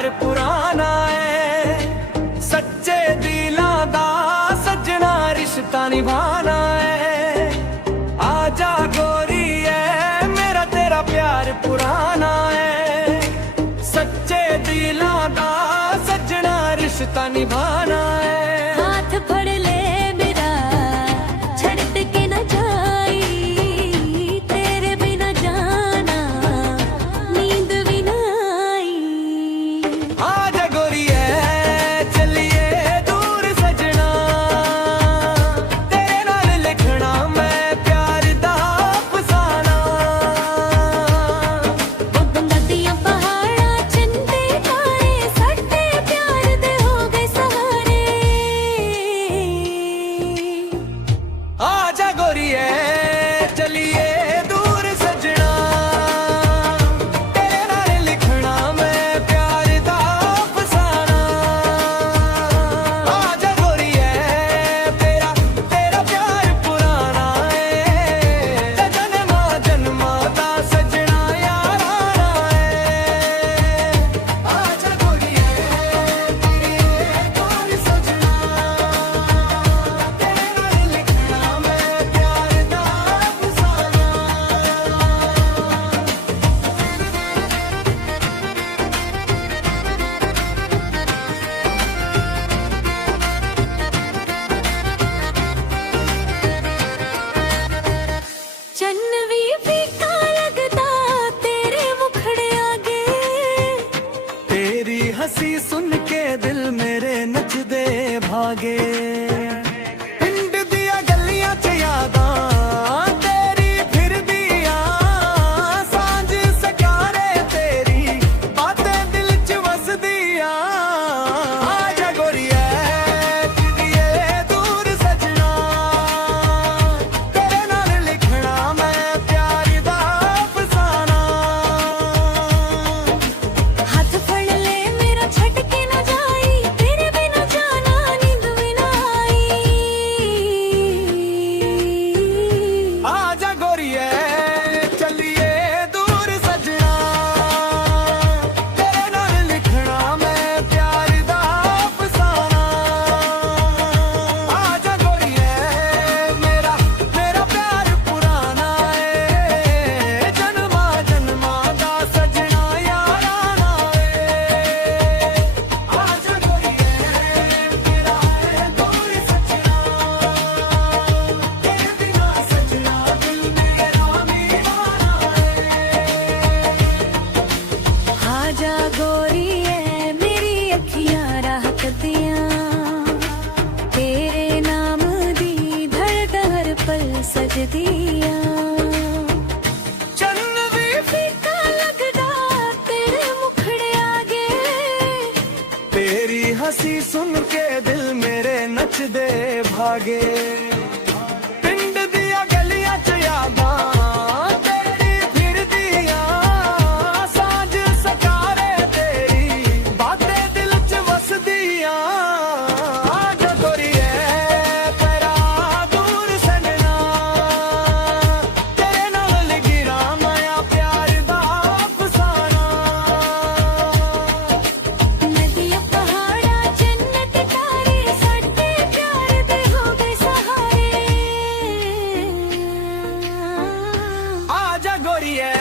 प्यार पुराना है, सच्चे दिलां दा सजना रिश्ता निभाना है। आजा गोरी है मेरा तेरा प्यार पुराना है, सच्चे दिलां दा सजना रिश्ता निभाना है। हाथ फड़ ले मेरा छड़ट के न जाई, तेरे बिना जाना नींद भी न आई। आजा गोरिए चलिए दूर सजना, तेरे नाल लिखना मैं प्यार दा अफसाना। गंगा दियां पहाड़ां चंदे तारे साडे प्यार दे हो गए सहारे। आजा गोरिए चलिए दूर सजना, तेरे नाल लिखना मैं प्यार दा अफसाना। आजा गोरिए तेरा तेरा प्यार पुराना है, जन्मा जन्मा दा सजना याराना है। आजा गोरिए तेरे दूर सजना, तेरे नाल लिखना मैं प्यार दा अफसाना। चन्न भी फीका लगदा तेरे मुखड़े आगे। तेरी हंसी सुन के दिल मेरे नचदे भागे। पिंड दिया गलियां च यादां तेरी फिरदियां, सांझ सकारे तेरी बातें दिल च वसदियां। आजा गोरिए चलिए दूर सजना, तेरे नाल लिखना मैं प्यार दा अफसाना। हाथ फड़ ले मेरा छट के न जाई, तेरे बिना जाना नींद भी न आई। आजा गोरिए चलिए दूर सजना, तेरे नाल लिखना मैं प्यार दा अफसाना। आजा गोरिए मेरा मेरा प्यार पुराना है, जन्मा जन्मा दा सजना याराना है। आजा गोरिए मेरा है दूर सजना, तेरे बिना सजना दिल मेरा मीराना है। आजा गोरी है मेरी अखियां राहत दियां, तेरे नाम दी धड़ हर पल सजदियां। चन्न भी फीका लगदा तेरे मुखड़े आगे। तेरी हंसी सुन के दिल मेरे नचदे भागे। पिंड दिया गलियां च यादां तेरी फिरदियां, सांझ सकारे तेरी बातें दिल च वसदियां। आजा गोरिए तेरा दूर सजना, तेरे नाल गिरा मैं प्यार दा अफसाना। नदियां पहाड़ां जन्नत तारे साडे प्यार दे हो गए सहारे। आजा गोरिए